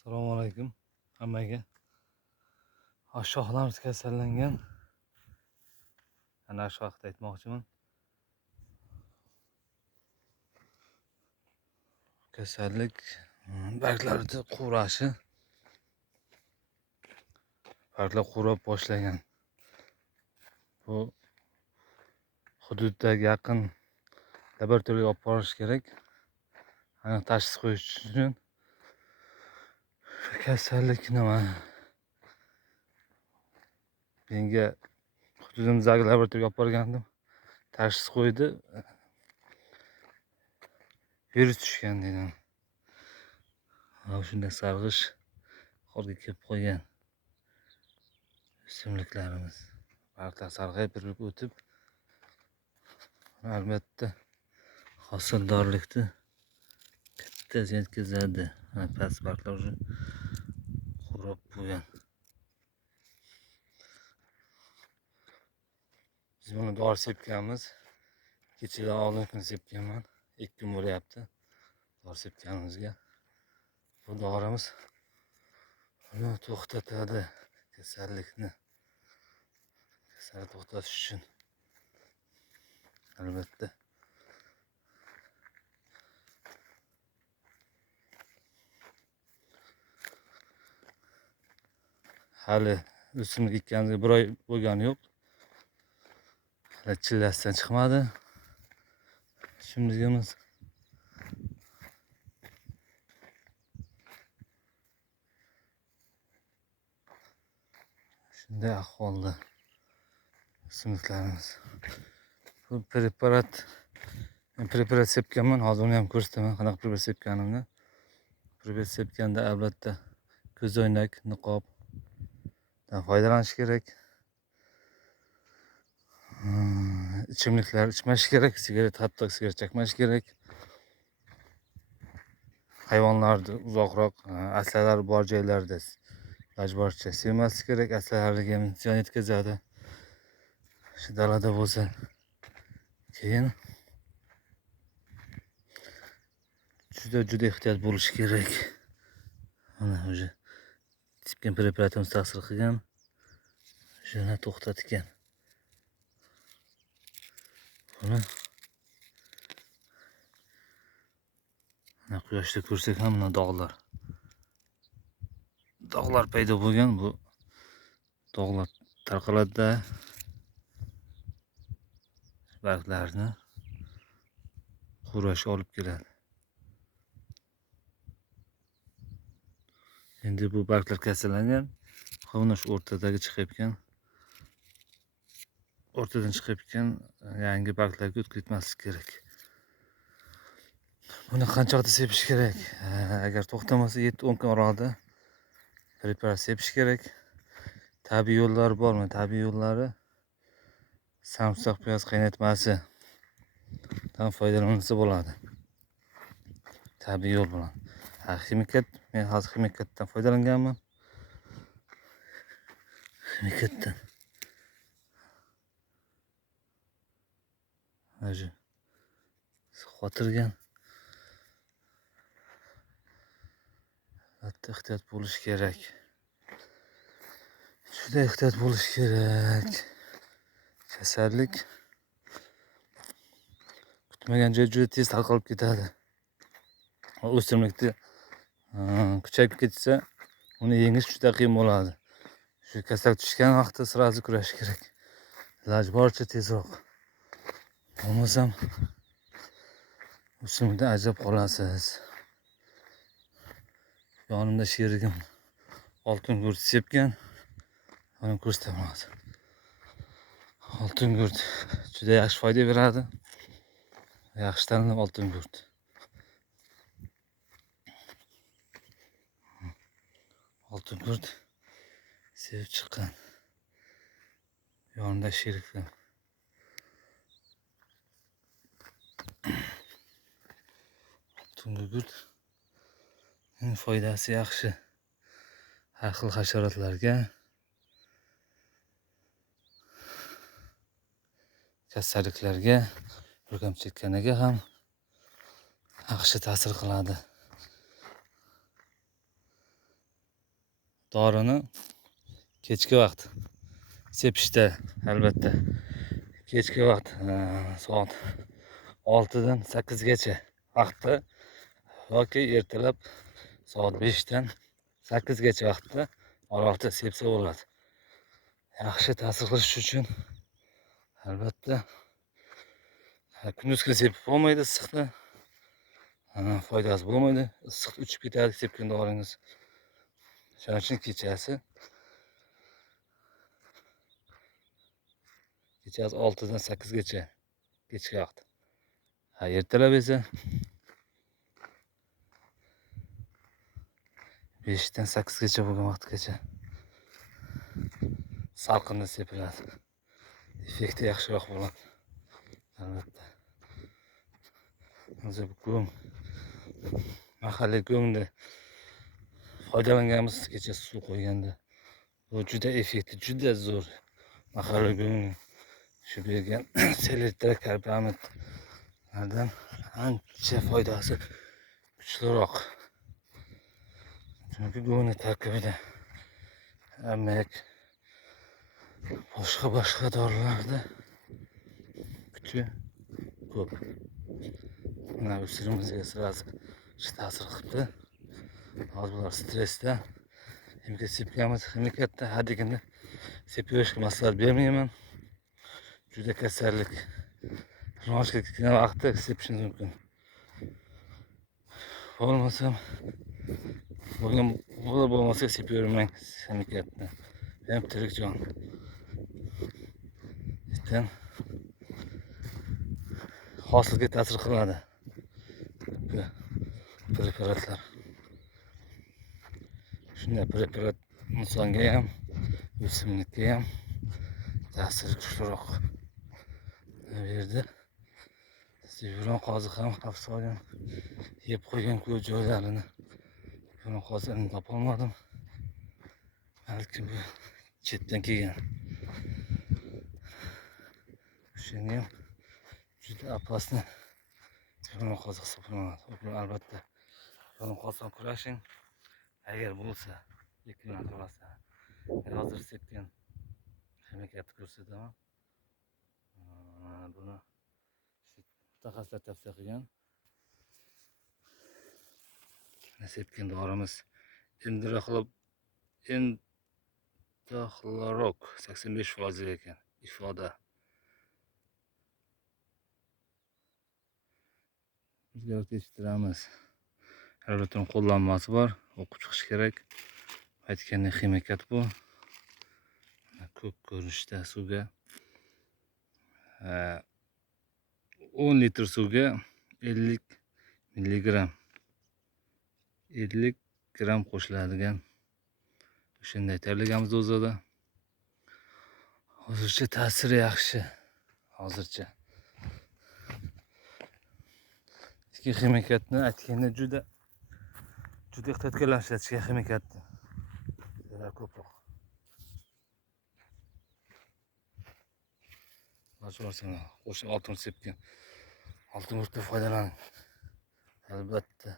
Assalomu alaykum hammaga. Shoxlarimiz kasallangan. Ana shu haqida aytmoqchiman. Kasallik barglarida qurashi, barglar qurab boshlagan. Bu hududdagi yaqin laboratoriyaga olib borish kerak. Aniq tashxis qo'yish uchun kasallik nima? Menga hududimizdagi laboratoriyaga olib borgandim. Tashxis qo'ydi. Virus tushgan degan. Shunday sarg'ish holga kelib qo'ygan. O'simliklarimiz barglar sarg'ayib bir o'tib, albatta hosildorlikni katta yetkazadi. Past barglar qurib qo'ygan. Biz buni dori sepganmiz. Kechadan oldin kun sepganman. 2 kun bo'lyapti dori sepganimizga. Bu dorimiz buni to'xtatadi, kasallikni. Kasallik to'xtatish uchun albatta hali o'simlik ekkanimizga 1 oy bo'lgani yo'q. Hali chillasidan chiqmadi. O'simligimiz shunday ahvolda. O'simliklarimiz. Bu preparat sepganman. Hozir uni ham ko'rsataman qanaqa preparat sepganimni. Preparat sepganda albatta ko'zoynak, niqobdan foydalanish kerak. Ichimliklar ichmash kerak, hatto sigaret chekmash kerak. Hayvonlarni uzoqroq aslalar bor joylarda iloji boricha sevmaslik kerak. Aslalarga ham ziyon yetkazadi. Shu dalada bo'lsa, keyin juda ehtiyot bo'lish kerak. Mana o'sha sepgan preparatimiz ta'sir qilgan. Shuni to'xtatgan. Buni quyoshda ko'rsak ham mana dog'lar paydo bo'lgan. Bu dog'lar tarqaladi-da, barglarni qurashga olib keladi. Endi bu barglar kasallangan. Mana shu o'rtadan chiqayotgan yangi barglarga o'tib ketmaslik kerak. Buni qancha vaqtda sepish kerak? Agar to'xtamasa 7-10 kun oralida preparat sepish kerak. Tabiiy yo'llari bormi? Tabiiy yo'llari sarimsoq piyoz qaynatmasidan foydalansa bo'ladi. Tabiiy yo'l bilan. Ximikat, men hozir ximikatdan foydalanganman. Ximikatdan. Mana xotirgan. Ehtiyot bo'lish kerak. Juda ehtiyot bo'lish kerak. Kasallik kutmagan joyda juda tez tarqalib ketadi. O'simlikni kuchayib ketsa, uni yengish juda qiyin bo'ladi. Shu kasallik tushgan vaqtda sirazi kurashish kerak. Iloji boricha tezroq. Bo'lmasam o'simlikdan ajrab qolasiz. Yonimda sherigim oltin gurt sepgan. Uni ko'rsataman. Oltin gurt juda yaxshi foyda beradi. Yaxshi tanlab oltin gurt. Oltin gurt sevib chiqqan. Yonimda sherigim. Oltin gurt foydasi yaxshi. Har xil hasharotlarga, kasalliklarga, o'rgamchikkaniga ham yaxshi ta'sir qiladi. dorini kechki vaqt sepishda, albatta kechki vaqt soat 6 dan 8 gacha vaqtda yoki ertalab soat 5 dan 8 gacha vaqtda oraliqda sepsa bo'ladi. Yaxshi ta'sir qilish uchun albatta kunduz kuni sepib bo'lmaydi, issiqda foydasi bo'lmaydi. Issiq uchib ketadi sepgan doringiz. Shuning uchun kechasi 6 dan 8 gacha kechki vaqt. Ertalab esa 5 dan 8 gacha bo'lgan vaqtgacha salqinda sepiladi. Effekti yaxshiroq bo'ladi. Albatta. Hozir bu go'ng, mahalliy go'ngda foydalanganmiz kecha suv qo'yganda. Bu juda effekti juda zo'r. Mahalliy go'ng shu bergan selektor karbamidlardan ancha foydasi kuchliroq. Chunki go'ngning tarkibida amak, boshqa dorilarda kuchi ko'p. Mana usirimizga sirasi ta'sir qilibdi. Hozir bular stressda. Sepganmiz, katta hadeganda sepaverishga maslahat bermayman. Juda kasallik. Rivoj ketgan vaqtda sepishingiz mumkin. Bo'lmasa sepavermang semikatni. Ham tirik jon. Itdan hosilga ta'sir qiladi. Preparatlar. Shunday preparat insonga ham, o'simlikka ham ta'siri kuchliroq. Bu yerda yuron qoziq ham xavf solgan, yeb qo'ygan ko'p joylarini. Yuron qoziqni topolmadim. Balki bu chetdan kelgan. Shuni ham juda opasni yuron qoziq hisoblanadi. Albatta yuron qoziqdan kurashing. Agar bo'lsa, ikkilan qilmasa. Hozir sepgan harakatni ko'rsataman. Buni mutaxassislar tavsiya qilgan. Sepgan dorimiz Endochlorok 85% ekan ifoda. Bizga tekshiramiz. Albatta qo'llanmasi bor, o'qib chiqish kerak. Aytgandek ximikat bu. Ko'k ko'rinishda suvga 10 litr suvga 50 milligram 50 gram qo'shiladigan o'shanday tayyorlaganmiz dozada. Hozircha ta'siri yaxshi. Hozircha. Ikki ximikatni aytganda juda ehtiyotkorlar ishlatishgan ximikatni. Ko'proq. Qo'shib oltin sepgan. Oltin urtdan foydalaning. Albatta.